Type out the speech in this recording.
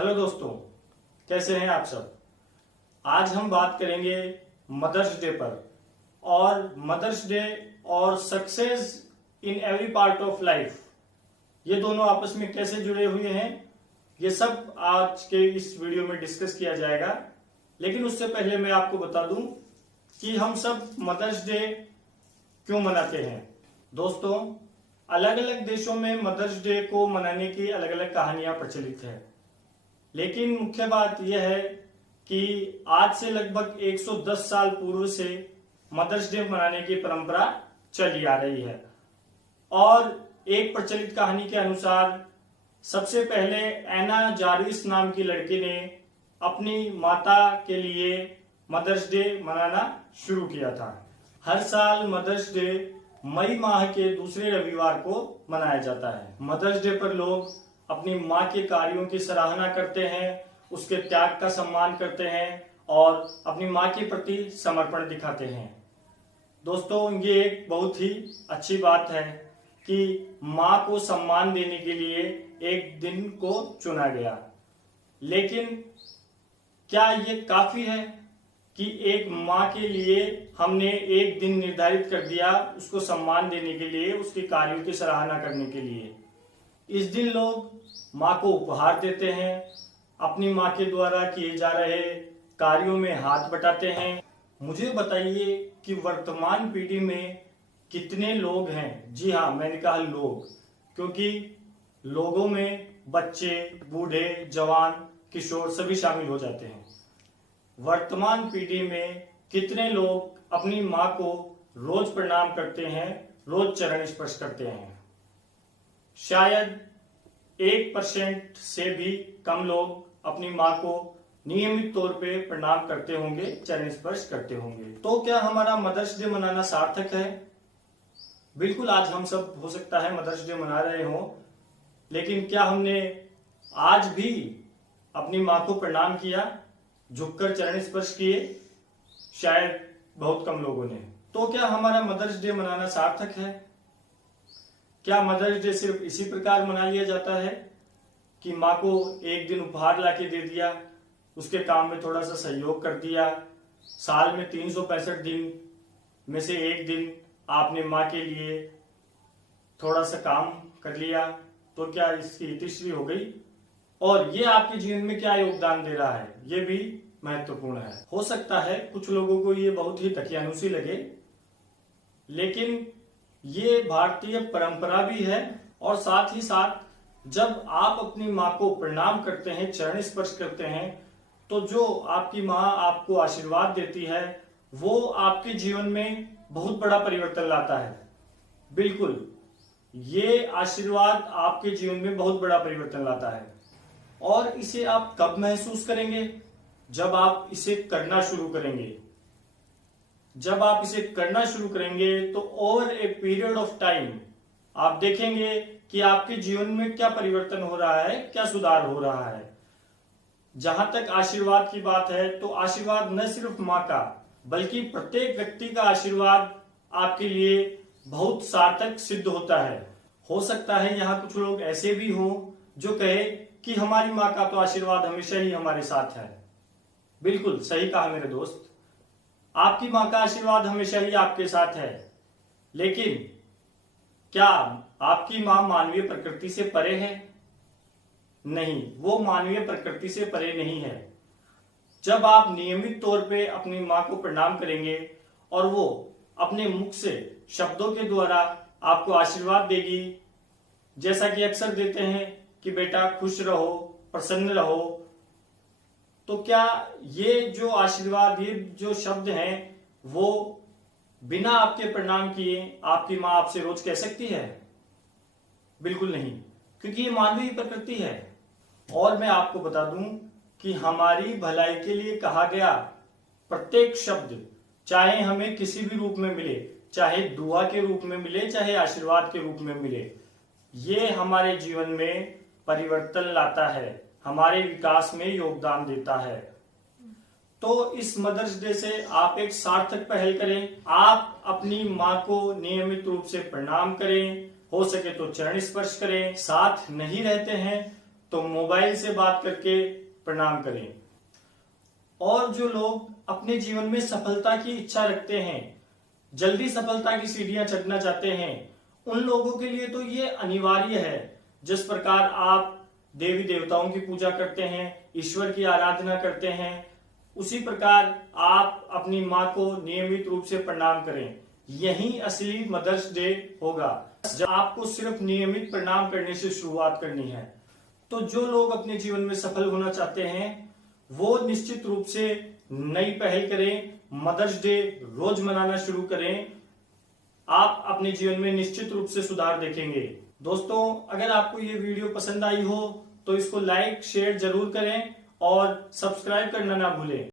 Hello दोस्तों, कैसे हैं आप सब। आज हम बात करेंगे मदर्स डे पर। और मदर्स डे और success in every part of life, ये दोनों आपस में कैसे जुड़े हुए हैं, ये सब आज के इस वीडियो में डिस्कस किया जाएगा। लेकिन उससे पहले मैं आपको बता दूं कि हम सब मदर्स डे क्यों मनाते हैं। दोस्तों, अलग अलग देशों में मदर्स डे को मनाने की अलग अलग कहानियां प्रचलित है, लेकिन मुख्य बात यह है कि आज से लगभग 110 साल पूर्व से मदर्स डे मनाने की परंपरा चली आ रही है। और एक प्रचलित कहानी के अनुसार सबसे पहले एना जार्विस नाम की लड़की ने अपनी माता के लिए मदर्स डे मनाना शुरू किया था। हर साल मदर्स डे मई माह के दूसरे रविवार को मनाया जाता है। मदर्स डे पर लोग अपनी माँ के कार्यों की सराहना करते हैं, उसके त्याग का सम्मान करते हैं और अपनी माँ के प्रति समर्पण दिखाते हैं। दोस्तों, ये एक बहुत ही अच्छी बात है कि माँ को सम्मान देने के लिए एक दिन को चुना गया। लेकिन क्या ये काफी है कि एक माँ के लिए हमने एक दिन निर्धारित कर दिया उसको सम्मान देने के लिए, उसके कार्यों की सराहना करने के लिए। इस दिन लोग माँ को उपहार देते हैं, अपनी माँ के द्वारा किए जा रहे कार्यों में हाथ बटाते हैं। मुझे बताइए कि वर्तमान पीढ़ी में कितने लोग हैं। जी हाँ, मैंने कहा लोग, क्योंकि लोगों में बच्चे, बूढ़े, जवान, किशोर सभी शामिल हो जाते हैं। वर्तमान पीढ़ी में कितने लोग अपनी माँ को रोज प्रणाम करते हैं, रोज चरण स्पर्श करते हैं। शायद 1% से भी कम लोग अपनी माँ को नियमित तौर पे प्रणाम करते होंगे, चरण स्पर्श करते होंगे। तो क्या हमारा मदर्स डे मनाना सार्थक है? बिल्कुल, आज हम सब हो सकता है मदर्स डे मना रहे हो, लेकिन क्या हमने आज भी अपनी माँ को प्रणाम किया, झुककर चरण स्पर्श किए? शायद बहुत कम लोगों ने। तो क्या हमारा मदर्स डे मनाना सार्थक है? क्या मदर्स डे सिर्फ इसी प्रकार मना लिया जाता है कि माँ को एक दिन उपहार लाके दे दिया, उसके काम में थोड़ा सा सहयोग कर दिया, साल में 365 दिन में से एक दिन आपने माँ के लिए थोड़ा सा काम कर लिया, तो क्या इसकी इतिश्री हो गई? और ये आपके जीवन में क्या योगदान दे रहा है, ये भी महत्वपूर्ण है। हो सकता है कुछ लोगों को ये बहुत ही दकियानुसी लगे, लेकिन ये भारतीय परंपरा भी है। और साथ ही साथ जब आप अपनी माँ को प्रणाम करते हैं, चरण स्पर्श करते हैं, तो जो आपकी माँ आपको आशीर्वाद देती है वो आपके जीवन में बहुत बड़ा परिवर्तन लाता है। बिल्कुल, ये आशीर्वाद आपके जीवन में बहुत बड़ा परिवर्तन लाता है। और इसे आप कब महसूस करेंगे? जब आप इसे करना शुरू करेंगे। जब आप इसे करना शुरू करेंगे तो over a period of time आप देखेंगे कि आपके जीवन में क्या परिवर्तन हो रहा है, क्या सुधार हो रहा है। जहां तक आशीर्वाद की बात है, तो आशीर्वाद न सिर्फ माँ का बल्कि प्रत्येक व्यक्ति का आशीर्वाद आपके लिए बहुत सार्थक सिद्ध होता है। हो सकता है यहाँ कुछ लोग ऐसे भी हों जो कहे कि हमारी माँ का तो आशीर्वाद हमेशा ही हमारे साथ है। बिल्कुल सही कहा मेरे दोस्त, आपकी माँ का आशीर्वाद हमेशा ही आपके साथ है। लेकिन क्या आपकी माँ मानवीय प्रकृति से परे है? नहीं, वो मानवीय प्रकृति से परे नहीं है। जब आप नियमित तौर पे अपनी माँ को प्रणाम करेंगे और वो अपने मुख से शब्दों के द्वारा आपको आशीर्वाद देगी, जैसा कि अक्सर देते हैं कि बेटा खुश रहो, प्रसन्न रहो, तो क्या ये जो आशीर्वाद, ये जो शब्द हैं, वो बिना आपके प्रणाम किए आपकी माँ आपसे रोज कह सकती है? बिल्कुल नहीं, क्योंकि ये मानवीय प्रकृति है। और मैं आपको बता दूं कि हमारी भलाई के लिए कहा गया प्रत्येक शब्द, चाहे हमें किसी भी रूप में मिले, चाहे दुआ के रूप में मिले, चाहे आशीर्वाद के रूप में मिले, ये हमारे जीवन में परिवर्तन लाता है, हमारे विकास में योगदान देता है। तो इस मदर्स डे से आप एक सार्थक पहल करें। आप अपनी माँ को नियमित रूप से प्रणाम करें, हो सके तो चरण स्पर्श करें। साथ नहीं रहते हैं तो मोबाइल से बात करके प्रणाम करें। और जो लोग अपने जीवन में सफलता की इच्छा रखते हैं, जल्दी सफलता की सीढ़ियां चढ़ना चाहते हैं, उन लोगों के लिए तो ये अनिवार्य है। जिस प्रकार आप देवी देवताओं की पूजा करते हैं, ईश्वर की आराधना करते हैं, उसी प्रकार आप अपनी माँ को नियमित रूप से प्रणाम करें। यही असली मदर्स डे होगा, जब आपको सिर्फ नियमित प्रणाम करने से शुरुआत करनी है। तो जो लोग अपने जीवन में सफल होना चाहते हैं वो निश्चित रूप से नई पहल करें, मदर्स डे रोज मनाना शुरू करें। आप अपने जीवन में निश्चित रूप से सुधार देखेंगे। दोस्तों, अगर आपको ये वीडियो पसंद आई हो तो इसको लाइक शेयर जरूर करें और सब्सक्राइब करना ना भूलें।